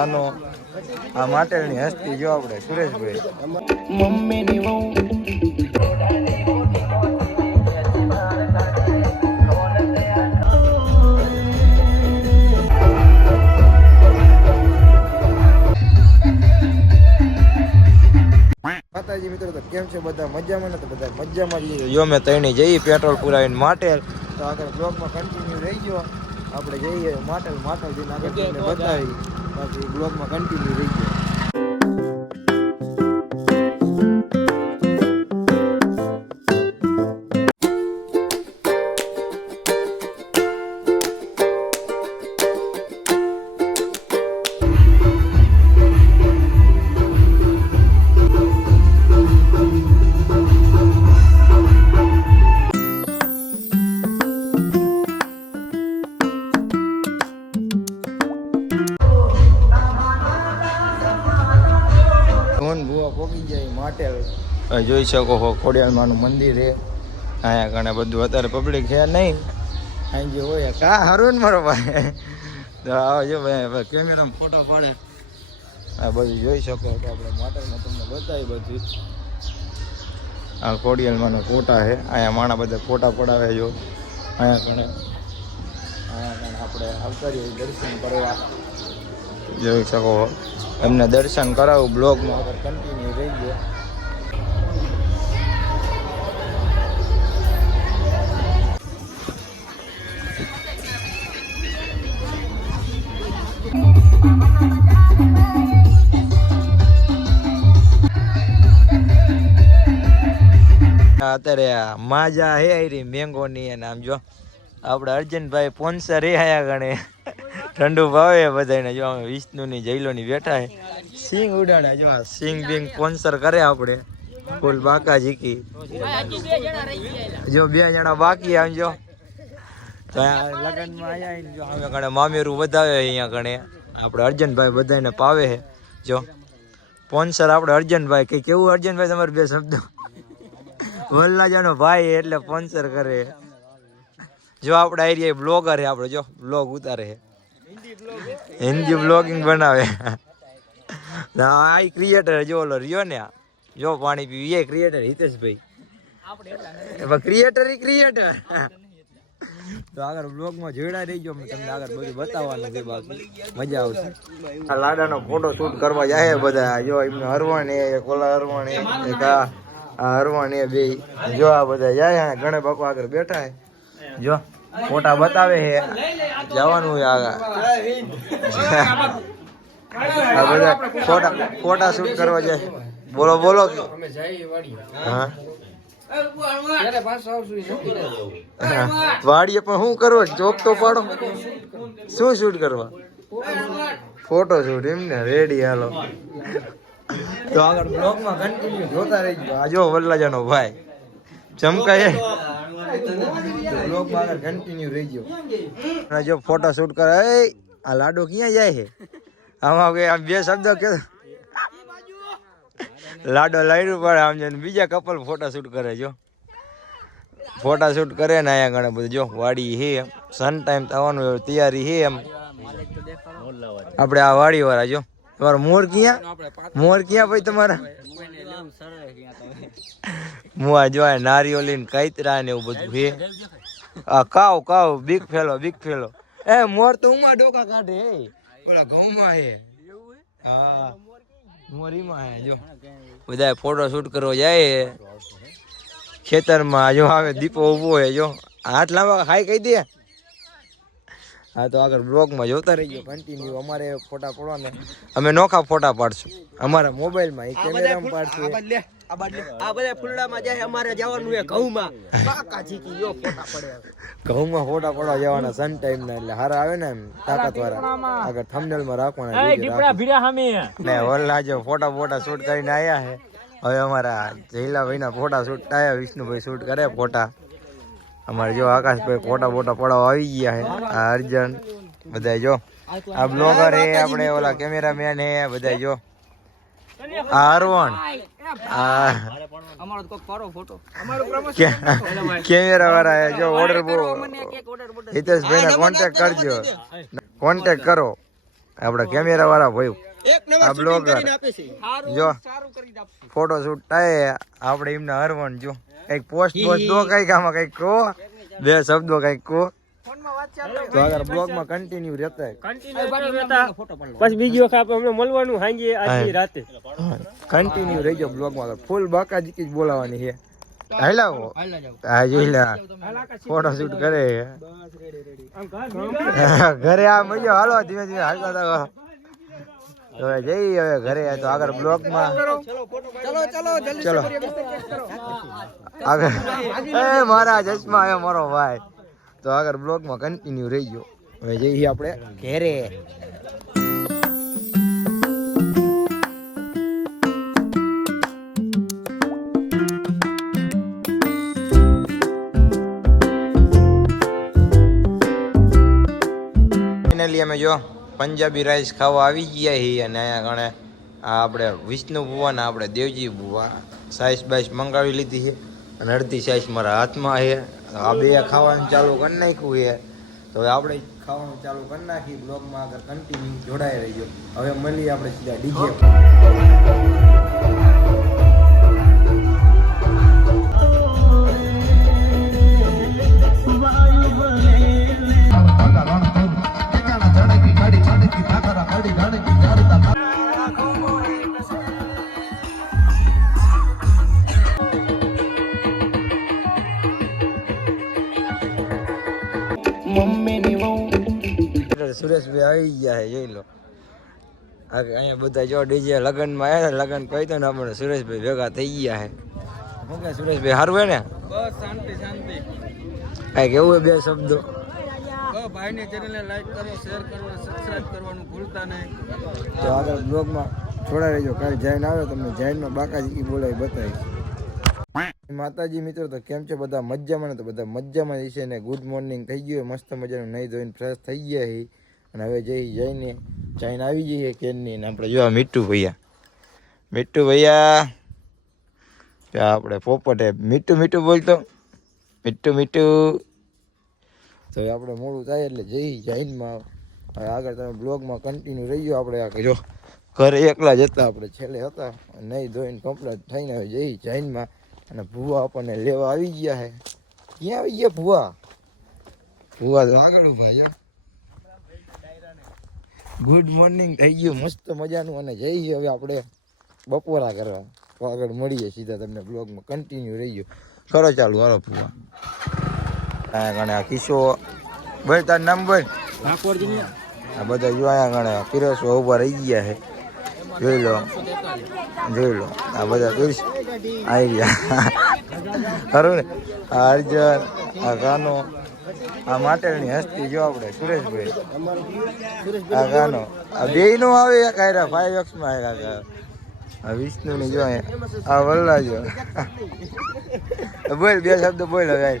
આનો આ માટેની હસ્તી જો આપણે સુરેશભાઈ મમ્મીની વહુ માતાજી મિત્રો તો કેમ છે બધા મજામાં ને તો બધા મજામાં જઈએ જો મેં તઈને જઈએ પેટ્રોલ પુરાવીને માટેલ તો આગળ બ્લોગમાં કન્ટિન્યુ રહી ગયો આપણે જઈએ માટેલ જઈને આગળ તમને બતાવી બાકી બ્લોગમાં કન્ટિન્યુ રહી ગયો જોઈ શકો છો ખોડિયાલમાંનું મંદિર છે અહીંયા ઘણા બધું અત્યારે પબ્લિક છે નહીં અહીં જે હોય કા હારું ને મારો ભાઈ તો આવો જો ભાઈ કેમેરામાં ફોટા પાડે આ બધું જોઈ શકો તો આપણે માટેમાં તમને બતાવી બધું આ ખોડિયાલમાંના ફોટા છે અહીંયા માણા બધા ફોટા પડાવે જો અહીંયા આપણે આવતા રહીએ દર્શન કરવા જોઈ શકો એમને દર્શન કરાવું બ્લોગમાં આગળ કન્ટિન્યુ રહી ગયો અત્યારે માજા હે આયરી મેંગો ની અને આમ જો આપણે અર્જુનભાઈ સ્પોન્સર હે આયા ગણે ઠંડુ ભાવે બધાને જો અમે વિષ્ણુ ની જૈલો ની બેઠા હે સિંગ ઉડાડે જો સિંગ બિંગ સ્પોન્સર કરે આપણે ફૂલ બાકા જીકી જો 2 જણા બાકી આમ જો લગન માં આયા જો અમે ગણે મામેરું વધાવે અહીંયા ગણે આપણે અર્જુનભાઈ બધાને પાવે હે જો સ્પોન્સર આપણે અર્જુનભાઈ કે કેવું અર્જુનભાઈ તમારે 2 શબ્દો વલ્લાજાનો ભાઈ એટલે સ્પોન્સર કરે જો આપણા એરિયા બ્લોગર હે આપણે જો બ્લોગ ઉતારે હે હિન્દી બ્લોગિંગ બનાવે આ ક્રિએટર જો ઓલો રહ્યો ને જો પાણી પીવી એ ક્રિએટર હિતેશભાઈ ક્રિએટર તો આગળ બ્લોગમાં જોડા રહી ગયો તમને આગળ બધું બતાવવાનું છે બાકી મજા આવશે આ લાડાનો ફોટો શૂટ કરવા જાય બધા જો એમને હરવાણી એક ઓલા હરવાણી એક આ હરવાણી બે જો આ બધા જાય ઘણા બાપા આગળ બેઠા હે જો ફોટા બતાવે હે જવાનું હોય આગળ આ બધા ફોટા શૂટ કરવા જાય બોલો હા વાડીએ પણ શું કરવો ચોક તો પાડો શું શૂટ કરવા ફોટો શૂટ એમને રેડી હાલો તો આગળ બ્લોગમાં કન્ટિન્યુ જોતા રહીજો આ જો વલ્લાજાનો ભાઈ ચમકાય બ્લોગમાં આગળ કન્ટિન્યુ રહીજો અને જો ફોટો શૂટ કરે આ લાડો ક્યાં જાય છે આમાં કે આમ 2 શબ્દો કે લાડો લાડ્યું પડે આમ જઈને બીજા કપલ ફોટા શૂટ કરે જો ફોટા શૂટ કરે ને અહીંયા ઘણા બધું જો વાડી હે સન ટાઈમ થવાનું તૈયારી હે એમ આપણે આ વાડી વાળા જો તમારો મોર ક્યાં ભાઈ તમારા મુઆ જો નારિયોલી ને કાઈતરા ને એવું બધું હે આ કાવ બિગ ફેલો એ મોર તો ઉમાં ડોકા કાઢે હે ઓલા ઘઉંમાં હે હા મોરીમાં હે જો બધા ફોટો શૂટ કરવા જાય ખેતરમાં જો આવે દીપો ઉભો હે જો હાથ લાંબા હાઈ કહી દે હા તો આગળ બ્લોગમાં જોતા રહીજો કન્ટિન્યુ અમારે ફોટા પડવાના અમે નોખા ફોટા પાડશું અમારા મોબાઈલમાં એ કેમેરામાં પાડશું આ બધા ફૂલડામાં જાય અમારે જવાનું છે ઘઉંમાં કાકા જીકી યો ફોટા પડે ઘઉંમાં ફોટા પડવા જવાના સન ટાઈમ ના એટલે હારા આવે ને એમ તાકાત વાળા આગળ થંબનેલમાં રાખવાના ને વલ્લા જો ફોટા શૂટ કરીને આયા છે હવે અમારા જયલાભાઈના ફોટા શૂટ આયા વિષ્ણુભાઈ શૂટ કરે ફોટા અમારે જો આકાશભાઈ ફોટા પડવા આવી ગયા છે આ અર્જન બધા જો આ બ્લોગર હે આપણે ઓલા કેમેરામેન હે બધા જો આ અરવણ કેમેરા વાળા જો ઓર્ડર હિતેશભાઈ ને કોન્ટેક્ટ કરજો, કોન્ટેક્ટ કરો આપડા કેમેરા વાળા ભાઈ એક નંબર આ બ્લોગર કરીને આપે છે જો સારું કરી આપશે ફોટો શૂટ થાય આપણે એમને હરવણ જો કઈક પોસ્ટ પોસ્ટ દો કઈક આમાં કઈક કહો બે શબ્દો કઈક કહો ફોનમાં વાત ચાલુ તો અગર બ્લોગમાં કન્ટિન્યુ રહેતા પછી બીજી વખત આપણે અમને મળવાનું સાંજે આજની રાતે કન્ટિન્યુ રહી જાવ બ્લોગમાં ફૂલ બાકાજી જ બોલાવાની છે હાલાવો હા જોઈ લે ફોટો શૂટ કરે ઘરે આ મળ્યો હાલો ધીમે ધીમે હાલતા હતા હવે જઈ હવે ઘરે તો આગળ બ્લોગમાં ચલો ચલો જલ્દી ચલો આગળ એ મારા ચશ્મા આવ્યો મારો ભાઈ તો આગળ બ્લોગમાં કન્ટિન્યુ રહી ગયો હવે જઈએ આપણે ઘરે ફાઇનલી અમે જો પંજાબી રાઈસ ખાવા આવી ગયા છીએ અને અહીંયા ગણે આ આપણે વિષ્ણુ બુવા ને આપણે દેવજી બુવા સાઈસ બાઈસ મંગાવી લીધી છે અને અડધી સાઈસ મારા હાથમાં છે આ બે ખાવાનું ચાલુ કરી નાખ્યું છે તો હવે આપણે ખાવાનું ચાલુ કરી નાખી બ્લોગમાં આગળ કન્ટિન્યુ જોડાઈ રહીજો હવે મળીએ આપણે સીધા ડીજે મમ્મીની વહુ સુરેશભાઈ આવી ગયા છે જોઈ લો અહીંયા બધા જો ડીજે લગ્નમાં આવ્યા લગ્ન કહી દો ને આપણે સુરેશભાઈ ભેગા થઈ ગયા છે શું કે સુરેશભાઈ સારું હોય ને બસ શાંતિ શાંતિ કાંઈક એવું હોય બે શબ્દો ભાઈને ચેનલને લાઈક કરો શેર કરો સબસ્ક્રાઇબ કરવાનું ભૂલતા નહીં તો આગળ બ્લોગમાં છોડા રહેજો કાલે જૈન આવે તમને જૈનમાં બાકાજી બોલાવી બતાવીશ માતાજી મિત્રો તો કેમ છે બધા મજામાં ને તો બધા મજામાં જ છે ને ગુડ મોર્નિંગ થઈ ગયું મસ્ત મજાનું નહીં ધોઈને ફ્રેશ થઈ ગયા છે અને હવે જઈને ચાઈને આવી જઈએ કેનની ને આપણે જોવા મીઠું ભૈયા ત્યાં આપણે પોપટે મીઠું મીઠું બોલતો મીઠું તો આપણે મોડું થાય એટલે જૈનમાં હવે આગળ તમે બ્લોગમાં કન્ટિન્યુ રહી ગયો આપણે આ જો ઘરે એકલા જ હતા આપણે છેલ્લે હતા નહીં ધોઈને કમ્પ્લીટ થઈને હવે જૈનમાં અને ભૂવા આપણને લેવા આવી ગયા છે ક્યાં આવી ગયા ભૂવા તો આગળ ઉભા છે ગુડ મોર્નિંગ થઈ ગયું મસ્ત મજાનું અને જઈએ હવે આપણે બપોરા કરવા તો આગળ મળીએ સીધા તમને બ્લોગમાં કન્ટિન્યુ રહી ગયો કરો ચાલુ હાલો ભૂવા અહીંયા ગણે આ કિસ્સો બોલ તાર નામ બોલ આ બધા જો અહીંયા ગણે પીરસવા ઉભા રહી ગયા છે જોઈ લો આ બધા પીરસ આવી ગયા ખરું ને આ અર્જન આ ગાનો આ માટેની હસ્તી જો આપણે સુરેશભાઈ આ ગાનો આ બે નો આવે કાયરા 5x માં આ વિષ્ણુ ની જો આ વલ્લા જો બોલ બે શબ્દ બોલ હવે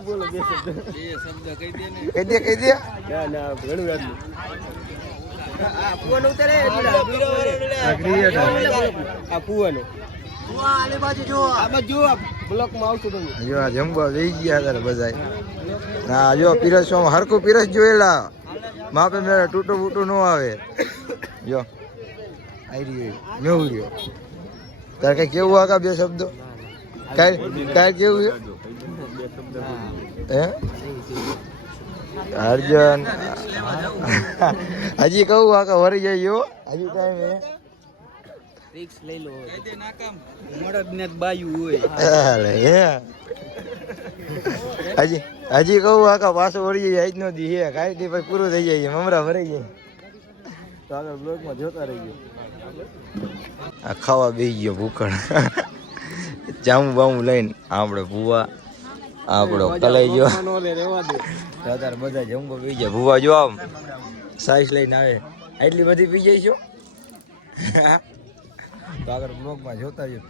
બોલો બે શબ્દ કહી દે ને કહી દે ના ઘણું યાદ આ ફોન ઉતારે આ કુવાનો આલી બાજુ જો આ બાજુ બ્લોકમાં આવશું તમે જો આ જમવા લઈ ગયા તારે બધા ના જો પીરસવામાં હરખું પીરસ જોયેલા માપે મેળા તૂટું બૂટું ન આવે જો આવી રહ્યો મેવું રહ્યો તારે કઈ કેવું આગા બે શબ્દો કાંઈ કેવું છે હે અર્જન હજી કહું આખા વરી જાય હજી ટાઈમ હે રિક્સ લઈ લો કહી દે ના કામ મળદ ને બાયુ હોય અરે હજી કહું આખા પાછો વળી જાય આજ નો દી હે કાંઈ દી પછી પૂરું થઈ જાય મમરા ભરાઈ જાય તો આગળ બ્લોગમાં જોતા રહી ગયો આ ખાવા બેસી ગયો ભૂખણ જામું બામું લઈને આપણે ભૂવા આપણો કલાઈ ગયો તાર બધા જમવા પી જાય ભૂવા જો આમ સાઈઝ લઈને આવે એટલી બધી પી જાય છો તો આગળ બ્લોગમાં જોતા રહ્યો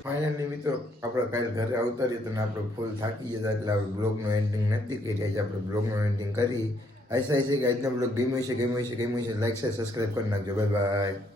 ફાઇનલી મિત્રો આપણે કાલે ઘરે આવતા રહીએ તો આપણે ફૂલ થાકી ગયા એટલે આપણે બ્લોગનું એન્ડિંગ નથી કરી આજે આપણે બ્લોગનું એન્ડિંગ કરી આશા છે કે આજનો બ્લોગ ગમ્યો છે લાઈક છે સબસ્ક્રાઈબ કરી નાખજો બાય બાય